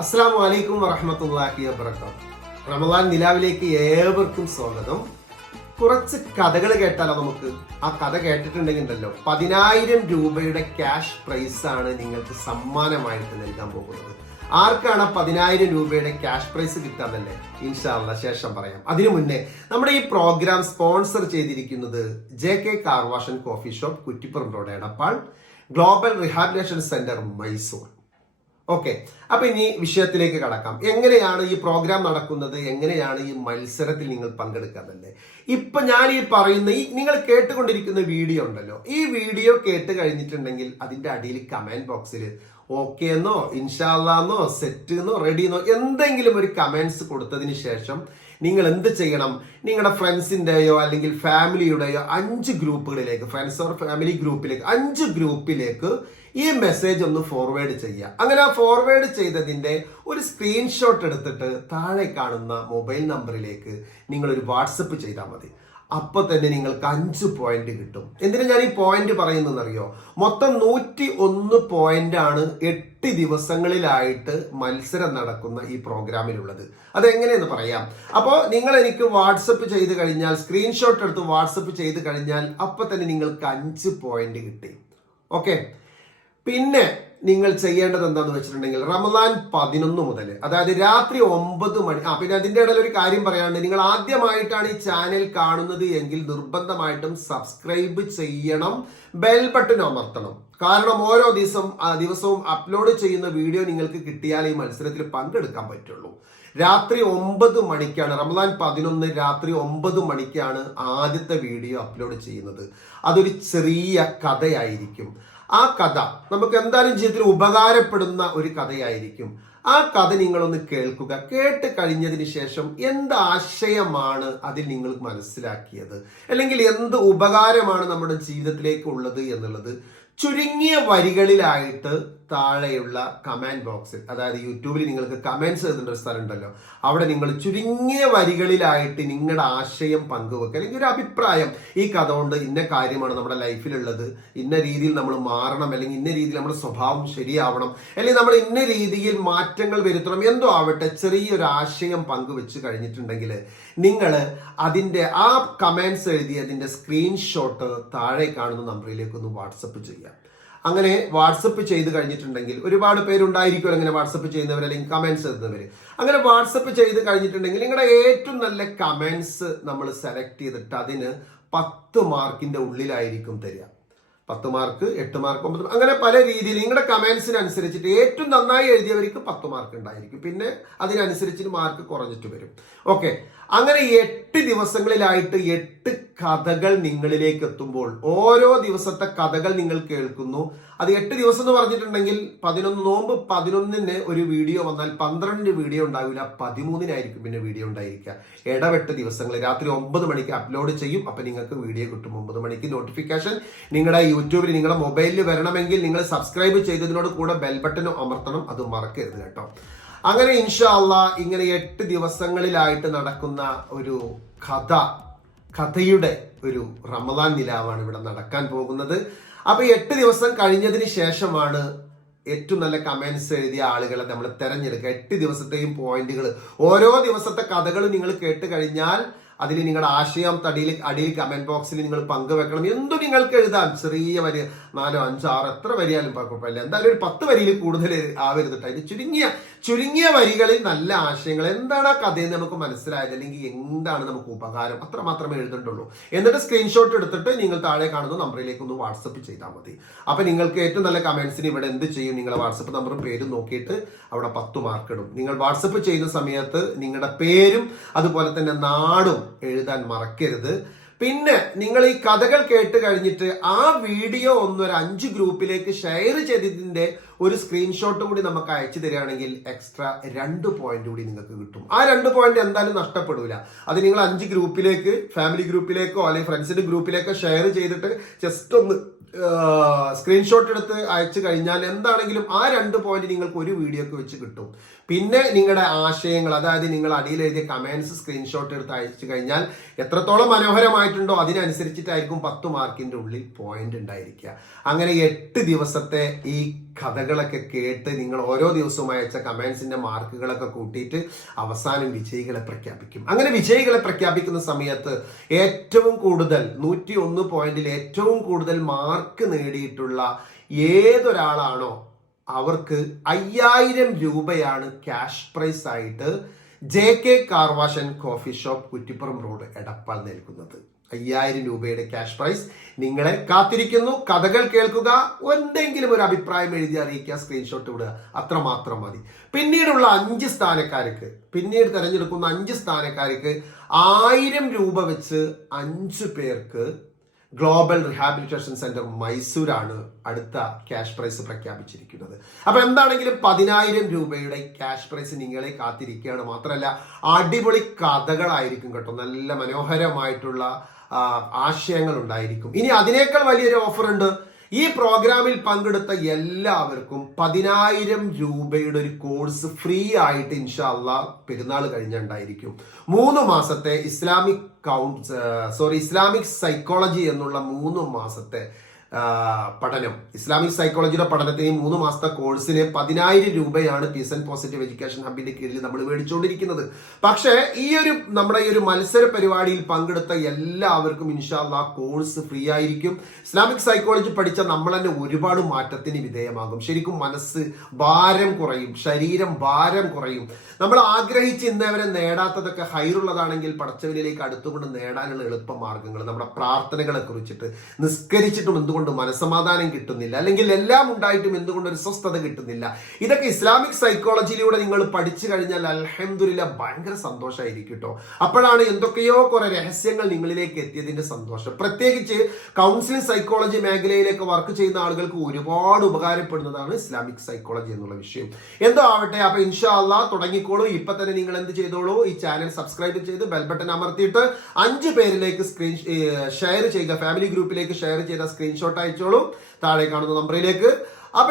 അസ്സലാമു അലൈക്കും വറഹ്മത്തുള്ളാഹി വബറകാതുഹു. റമദാൻ നിലാവിലേക്ക് ഏവർക്കും സ്വാഗതം. കുറച്ച് കഥകൾ കേട്ടാലോ നമുക്ക്? ആ കഥ കേട്ടിട്ടുണ്ടെങ്കിൽ ഉണ്ടല്ലോ 10,000 രൂപയുടെ ക്യാഷ് പ്രൈസ് ആണ് നിങ്ങൾക്ക് സമ്മാനമായിട്ട് നൽകാൻ പോകുന്നത്. ആർക്കാണ് 10,000 രൂപയുടെ ക്യാഷ് പ്രൈസ് കിട്ടാന്നല്ലേ? ഇൻഷാ അല്ലാഹ് ശേഷം പറയാം. അതിനു മുന്നേ നമ്മുടെ ഈ പ്രോഗ്രാം സ്പോൺസർ ചെയ്തിരിക്കുന്നത് JK car wash and coffee shop, Kuttippuram road, Edappal, global rehabilitation centre, Mysore. Okay, അപ്പൊ ഇനി വിഷയത്തിലേക്ക് കടക്കാം. എങ്ങനെയാണ് ഈ പ്രോഗ്രാം നടക്കുന്നത്, എങ്ങനെയാണ് ഈ മത്സരത്തിൽ നിങ്ങൾ പങ്കെടുക്കാന്നല്ലേ? ഇപ്പൊ ഞാൻ ഈ പറയുന്ന നിങ്ങൾ കേട്ടുകൊണ്ടിരിക്കുന്ന വീഡിയോ ഉണ്ടല്ലോ, ഈ വീഡിയോ കേട്ട് കഴിഞ്ഞിട്ടുണ്ടെങ്കിൽ അതിന്റെ അടിയിൽ കമന്റ് ബോക്സിൽ ഓക്കെ എന്നോ ഇൻഷാല്ലാന്നോ സെറ്റ് എന്നോ റെഡി എന്നോ എന്തെങ്കിലും ഒരു കമന്റ്സ് കൊടുത്തതിന് ശേഷം നിങ്ങൾ എന്ത് ചെയ്യണം? നിങ്ങളുടെ ഫ്രണ്ട്സിന്റെയോ അല്ലെങ്കിൽ ഫാമിലിയുടെയോ 5 ഗ്രൂപ്പുകളിലേക്ക്, ഫ്രണ്ട്സ് ഓർ ഫാമിലി ഗ്രൂപ്പിലേക്ക് 5 ഗ്രൂപ്പിലേക്ക് ഈ മെസ്സേജ് ഒന്ന് ഫോർവേഡ് ചെയ്യുക. അങ്ങനെ ആ ഫോർവേഡ് ചെയ്തതിന്റെ ഒരു സ്ക്രീൻഷോട്ട് എടുത്തിട്ട് താഴെ കാണുന്ന മൊബൈൽ നമ്പറിലേക്ക് നിങ്ങൾ ഒരു വാട്സപ്പ് ചെയ്താൽ മതി. അപ്പൊ തന്നെ നിങ്ങൾക്ക് 5 പോയിന്റ് കിട്ടും. എന്തിനാ ഞാൻ ഈ പോയിന്റ് പറയുന്നതെന്നറിയോ? മൊത്തം 101 പോയിന്റ് ആണ് 8 ദിവസങ്ങളിലായിട്ട് മത്സരം നടക്കുന്ന ഈ പ്രോഗ്രാമിലുള്ളത്. അതെങ്ങനെയെന്ന് പറയാം. അപ്പോൾ നിങ്ങൾ എനിക്ക് വാട്സപ്പ് ചെയ്ത് കഴിഞ്ഞാൽ, സ്ക്രീൻഷോട്ട് എടുത്ത് വാട്സപ്പ് ചെയ്ത് കഴിഞ്ഞാൽ അപ്പൊ തന്നെ നിങ്ങൾക്ക് 5 പോയിന്റ് കിട്ടി. ഓക്കെ, പിന്നെ നിങ്ങൾ ചെയ്യേണ്ടത് എന്താന്ന് വെച്ചിട്ടുണ്ടെങ്കിൽ റമദാൻ 11 മുതൽ, അതായത് രാത്രി 9 മണി. പിന്നെ അതിന്റെ ഇടയിൽ ഒരു കാര്യം പറയാനുണ്ട്. നിങ്ങൾ ആദ്യമായിട്ടാണ് ഈ ചാനൽ കാണുന്നത് എങ്കിൽ നിർബന്ധമായിട്ടും സബ്സ്ക്രൈബ് ചെയ്യണം, ബെൽ ബട്ടൺ അമർത്തണം. കാരണം ഓരോ ദിവസവും അപ്ലോഡ് ചെയ്യുന്ന വീഡിയോ നിങ്ങൾക്ക് കിട്ടിയാൽ ഈ മത്സരത്തിൽ പങ്കെടുക്കാൻ പറ്റുള്ളൂ. രാത്രി 9 മണിക്കാണ്, റമദാൻ 11 രാത്രി 9 മണിക്കാണ് ആദ്യത്തെ വീഡിയോ അപ്ലോഡ് ചെയ്യുന്നത്. അതൊരു ചെറിയ കഥയായിരിക്കും. ആ കഥ നമുക്ക് എന്തായാലും ജീവിതത്തിൽ ഉപകാരപ്പെടുന്ന ഒരു കഥയായിരിക്കും. ആ കഥ നിങ്ങളൊന്ന് കേൾക്കുക. കേട്ട് കഴിഞ്ഞതിന് ശേഷം എന്ത് ആശയമാണ് അതിൽ നിങ്ങൾ മനസ്സിലാക്കിയത്, അല്ലെങ്കിൽ എന്ത് ഉപകാരമാണ് നമ്മുടെ ജീവിതത്തിലേക്ക് ഉള്ളത് എന്നുള്ളത് ചുരുങ്ങിയ വരികളിലായിട്ട് താഴെയുള്ള കമന്റ് ബോക്സിൽ, അതായത് യൂട്യൂബിൽ നിങ്ങൾക്ക് കമന്റ്സ് എഴുതേണ്ട ഒരു സ്ഥലം ഉണ്ടല്ലോ, അവിടെ നിങ്ങൾ ചുരുങ്ങിയ വരികളിലായിട്ട് നിങ്ങളുടെ ആശയം പങ്കുവെക്കുക, അല്ലെങ്കിൽ ഒരു അഭിപ്രായം. ഈ കഥ കൊണ്ട് ഇന്ന കാര്യമാണ് നമ്മുടെ ലൈഫിലുള്ളത്, ഇന്ന രീതിയിൽ നമ്മൾ മാറണം, അല്ലെങ്കിൽ ഇന്ന രീതിയിൽ നമ്മുടെ സ്വഭാവം ശരിയാവണം, അല്ലെങ്കിൽ നമ്മൾ ഇന്ന രീതിയിൽ മാറ്റങ്ങൾ വരുത്തണം, എന്തോ ആവട്ടെ, ചെറിയൊരു ആശയം പങ്കുവെച്ച് കഴിഞ്ഞിട്ടുണ്ടെങ്കിൽ നിങ്ങൾ അതിന്റെ ആ കമന്റ്സ് എഴുതി അതിന്റെ സ്ക്രീൻഷോട്ട് താഴെ കാണുന്ന നമ്പറിലേക്ക് ഒന്ന് വാട്സപ്പ് ചെയ്യാം. അങ്ങനെ വാട്സപ്പ് ചെയ്ത് കഴിഞ്ഞിട്ടുണ്ടെങ്കിൽ ഒരുപാട് പേരുണ്ടായിരിക്കും അങ്ങനെ വാട്സപ്പ് ചെയ്യുന്നവർ അല്ലെങ്കിൽ കമന്റ്സ് എഴുതുന്നവർ. അങ്ങനെ വാട്സപ്പ് ചെയ്ത് കഴിഞ്ഞിട്ടുണ്ടെങ്കിൽ നിങ്ങളുടെ ഏറ്റവും നല്ല കമന്റ്സ് നമ്മൾ സെലക്ട് ചെയ്തിട്ട് അതിന് 10 മാർക്കിന്റെ ഉള്ളിലായിരിക്കും തരിക. 10 മാർക്ക്, 8 മാർക്ക്, 9, അങ്ങനെ പല രീതിയിൽ നിങ്ങളുടെ കമന്റ്സിനനുസരിച്ചിട്ട് ഏറ്റവും നന്നായി എഴുതിയവർക്ക് 10 മാർക്ക് ഉണ്ടായിരിക്കും. പിന്നെ അതിനനുസരിച്ചിട്ട് മാർക്ക് കുറഞ്ഞിട്ട് വരും. ഓക്കെ, അങ്ങനെ 8 ദിവസങ്ങളിലായിട്ട് 8 കഥകൾ നിങ്ങളിലേക്ക് എത്തുമ്പോൾ ഓരോ ദിവസത്തെ കഥകൾ നിങ്ങൾ കേൾക്കുന്നു. അത് 8 ദിവസം എന്ന് പറഞ്ഞിട്ടുണ്ടെങ്കിൽ 11 നോമ്പ് 11-ന് ഒരു വീഡിയോ വന്നാൽ 12 വീഡിയോ ഉണ്ടാവില്ല, 13-നായിരിക്കും പിന്നെ വീഡിയോ ഉണ്ടായിരിക്കുക. ഇടവിട്ട ദിവസങ്ങൾ രാത്രി 9 മണിക്ക് അപ്ലോഡ് ചെയ്യും. അപ്പൊ നിങ്ങൾക്ക് വീഡിയോ കിട്ടും 9 മണിക്ക്. നോട്ടിഫിക്കേഷൻ നിങ്ങളുടെ യൂട്യൂബിൽ നിങ്ങളുടെ മൊബൈലിൽ വരണമെങ്കിൽ നിങ്ങൾ സബ്സ്ക്രൈബ് ചെയ്തതിനോട് കൂടെ ബെൽ ബട്ടൺ അമർത്തണം, അത് മറക്കരുത് കേട്ടോ. അങ്ങനെ ഇൻഷാ അല്ലാഹ് ഇങ്ങനെ 8 ദിവസങ്ങളിലായിട്ട് നടക്കുന്ന ഒരു കഥയുടെ ഒരു റമദാൻ നിലാവാണ് ഇവിടെ നടക്കാൻ പോകുന്നത്. അപ്പൊ 8 ദിവസം കഴിഞ്ഞതിന് ശേഷമാണ് ഏറ്റവും നല്ല കമന്റ്സ് എഴുതിയ ആളുകളെ നമ്മൾ തെരഞ്ഞെടുക്കുക. 8 ദിവസത്തെയും പോയിന്റുകൾ, ഓരോ ദിവസത്തെ കഥകൾ നിങ്ങൾ കേട്ട് കഴിഞ്ഞാൽ അതിൽ നിങ്ങളുടെ ആശയം അടിയിൽ കമന്റ് ബോക്സിൽ നിങ്ങൾ പങ്കുവെക്കണം. എന്തു നിങ്ങൾക്ക് എഴുതാം, ചെറിയ വരി 4, 5, 6 എത്ര വരിയാലും കുഴപ്പമില്ല. എന്തായാലും ഒരു 10 വരിയിൽ കൂടുതൽ ആവരുത്. അതിന് ചുരുങ്ങിയ വരികളിൽ നല്ല ആശയങ്ങൾ, എന്താണ് ആ കഥയെന്ന് നമുക്ക് മനസ്സിലായത്, അല്ലെങ്കിൽ എന്താണ് നമുക്ക് ഉപകാരം, അത്ര മാത്രമേ എഴുതണ്ടുള്ളൂ. എന്നിട്ട് സ്ക്രീൻഷോട്ട് എടുത്തിട്ട് നിങ്ങൾ താഴെ കാണുന്ന നമ്പറിലേക്ക് ഒന്ന് വാട്സപ്പ് ചെയ്താൽ മതി. അപ്പൊ നിങ്ങൾക്ക് ഏറ്റവും നല്ല കമന്റ്സിന് ഇവിടെ എന്ത് ചെയ്യും, നിങ്ങളുടെ വാട്സപ്പ് നമ്പറും പേരും നോക്കിയിട്ട് അവിടെ 10 മാർക്ക് ഇടും. നിങ്ങൾ വാട്സപ്പ് ചെയ്യുന്ന സമയത്ത് നിങ്ങളുടെ പേരും അതുപോലെ തന്നെ നാടും എഴുതാൻ മറക്കരുത്. പിന്നെ നിങ്ങൾ ഈ കഥകൾ കേട്ട് കഴിഞ്ഞിട്ട് ആ വീഡിയോ ഒരു 5 ഗ്രൂപ്പിലേക്ക് ഷെയർ ചെയ്തതിന്റെ ഒരു സ്ക്രീൻഷോട്ട് കൂടി നമുക്ക് അയച്ചു തരികയാണെങ്കിൽ എക്സ്ട്രാ 2 പോയിന്റ് കൂടി നിങ്ങൾക്ക് കിട്ടും. ആ 2 പോയിന്റ് എന്തായാലും നഷ്ടപ്പെടില്ല. അത് നിങ്ങൾ 5 ഗ്രൂപ്പിലേക്ക്, ഫാമിലി ഗ്രൂപ്പിലേക്കോ അല്ലെങ്കിൽ ഫ്രണ്ട്സിന്റെ ഗ്രൂപ്പിലേക്കോ ഷെയർ ചെയ്തിട്ട് ജസ്റ്റ് ഒന്ന് സ്ക്രീൻഷോട്ട് എടുത്ത് അയച്ചു കഴിഞ്ഞാൽ എന്താണെങ്കിലും ആ 2 പോയിന്റ് നിങ്ങൾക്ക് ഒരു വീഡിയോക്ക് വെച്ച് കിട്ടും. പിന്നെ നിങ്ങളുടെ ആശയങ്ങൾ, അതായത് നിങ്ങൾ അടിയിൽ എഴുതിയ കമന്റ്സ് സ്ക്രീൻഷോട്ട് എടുത്ത് അയച്ചു കഴിഞ്ഞാൽ എത്രത്തോളം മനോഹരമായിട്ട് വ്യക്തമായിട്ടുണ്ടോ അതിനനുസരിച്ചിട്ടായിരിക്കും 10 മാർക്കിന്റെ ഉള്ളിൽ പോയിന്റ് ഉണ്ടായിരിക്കുക. അങ്ങനെ 8 ദിവസത്തെ ഈ കഥകളൊക്കെ കേട്ട് നിങ്ങൾ ഓരോ ദിവസവും അയച്ച കമന്റ്സിന്റെ മാർക്കുകളൊക്കെ കൂട്ടിയിട്ട് അവസാനം വിജയികളെ പ്രഖ്യാപിക്കും. അങ്ങനെ വിജയികളെ പ്രഖ്യാപിക്കുന്ന സമയത്ത് ഏറ്റവും കൂടുതൽ 101 പോയിന്റിൽ ഏറ്റവും കൂടുതൽ മാർക്ക് നേടിയിട്ടുള്ള ഏതൊരാളാണോ അവർക്ക് 5000 രൂപയാണ് ക്യാഷ് പ്രൈസ് ആയിട്ട് JK car wash and coffee shop Kuttippuram road Edappal നൽകുന്നത്. 5000 രൂപയുടെ ക്യാഷ് പ്രൈസ് നിങ്ങളെ കാത്തിരിക്കുന്നു. കഥകൾ കേൾക്കുക, എന്തെങ്കിലും ഒരു അഭിപ്രായം എഴുതി അറിയിക്കുക, സ്ക്രീൻഷോട്ട് വിടുക, അത്രമാത്രം മതി. പിന്നീടുള്ള 5 സ്ഥാനക്കാർക്ക്, പിന്നീട് തെരഞ്ഞെടുക്കുന്ന 5 സ്ഥാനക്കാർക്ക് 1000 രൂപ വെച്ച് 5 പേർക്ക് ഗ്ലോബൽ റീഹാബിലിറ്റേഷൻ സെന്റർ മൈസൂരാണ് അടുത്ത ക്യാഷ് പ്രൈസ് പ്രഖ്യാപിച്ചിരിക്കുന്നത്. അപ്പൊ എന്താണെങ്കിലും 10000 രൂപയുടെ ക്യാഷ് പ്രൈസ് നിങ്ങളെ കാത്തിരിക്കുകയാണ്. മാത്രമല്ല അടിപൊളി കഥകളായിരിക്കും കേട്ടോ, നല്ല മനോഹരമായിട്ടുള്ള ആശയങ്ങൾ ഉണ്ടായിരിക്കും. ഇനി അതിനേക്കാൾ വലിയൊരു ഓഫർ ഉണ്ട്. ഈ പ്രോഗ്രാമിൽ പങ്കെടുത്ത എല്ലാവർക്കും 10000 രൂപയുടെ ഒരു കോഴ്സ് ഫ്രീ ആയിട്ട് ഇൻഷാ അല്ലാഹ് പെരുന്നാൾ കഴിഞ്ഞുണ്ടായിരിക്കും. 3 മാസത്തെ ഇസ്ലാമിക് സൈക്കോളജി എന്നുള്ള 3 മാസത്തെ പഠനം, ഇസ്ലാമിക് സൈക്കോളജിയുടെ പഠനത്തിന് 3 മാസത്തെ കോഴ്സിന് 10000 രൂപയാണ് പീസ് ആൻഡ് പോസിറ്റീവ് എഡ്യൂക്കേഷൻ ഹബിന്റെ കീഴിൽ നമ്മൾ മേടിച്ചുകൊണ്ടിരിക്കുന്നത്. പക്ഷേ നമ്മുടെ ഈ ഒരു മത്സര പരിപാടിയിൽ പങ്കെടുത്ത എല്ലാവർക്കും ഇൻഷാ അല്ലാഹ് കോഴ്സ് ഫ്രീ ആയിരിക്കും. ഇസ്ലാമിക് സൈക്കോളജി പഠിച്ച നമ്മൾ തന്നെ ഒരുപാട് മാറ്റത്തിന് വിധേയമാകും. ശരിക്കും മനസ്സ് ഭാരം കുറയും, ശരീരം ഭാരം കുറയും. നമ്മൾ ആഗ്രഹിച്ച് ഇന്നവരെ നേടാത്തതൊക്കെ ഹൈറുള്ളതാണെങ്കിൽ പടച്ചവനിലേക്ക് അടുത്തുകൊണ്ട് നേടാനുള്ള എളുപ്പ മാർഗങ്ങൾ, നമ്മുടെ പ്രാർത്ഥനകളെ കുറിച്ചിട്ട്, നിസ്കരിച്ചിട്ടും എന്തുകൊണ്ട് മനസ്സമാധാനം കിട്ടുന്നില്ല, അല്ലെങ്കിൽ എല്ലാം ഉണ്ടായിട്ടും എന്തുകൊണ്ട് ഒരു സ്വസ്ഥത കിട്ടുന്നില്ല, ഇതൊക്കെ ഇസ്ലാമിക് സൈക്കോളജിയിലൂടെ നിങ്ങൾ പഠിച്ചു കഴിഞ്ഞാൽ അൽഹംദുലില്ലാ ഭയങ്കര സന്തോഷമായിരിക്കും കേട്ടോ. അപ്പോഴാണ് എന്തൊക്കെയോ കുറെ രഹസ്യങ്ങൾ നിങ്ങളിലേക്ക് എത്തിയതിന്റെ സന്തോഷം. പ്രത്യേകിച്ച് കൗൺസിലിംഗ് സൈക്കോളജി മേഖലയിലേക്ക് വർക്ക് ചെയ്യുന്ന ആളുകൾക്ക് ഒരുപാട് ഉപകാരപ്പെടുന്നതാണ് ഇസ്ലാമിക് സൈക്കോളജി എന്നുള്ള വിഷയം. എന്തോ ആവട്ടെ, അപ്പൊ ഇൻഷാ അല്ലാഹ് തുടങ്ങിക്കോളൂ. ഇപ്പൊ തന്നെ നിങ്ങൾ എന്ത് ചെയ്തോളൂ, ഈ ചാനൽ സബ്സ്ക്രൈബ് ചെയ്ത് ബെൽ ബട്ടൺ അമർത്തിയിട്ട് 5 പേരിലേക്ക് ഷെയർ ചെയ്യുക, ഫാമിലി ഗ്രൂപ്പിലേക്ക് ഷെയർ ചെയ്ത സ്ക്രീൻഷോട്ട് അയച്ചോളൂ താഴെ കാണുന്ന നമ്പറിലേക്ക്. അപ്പൊ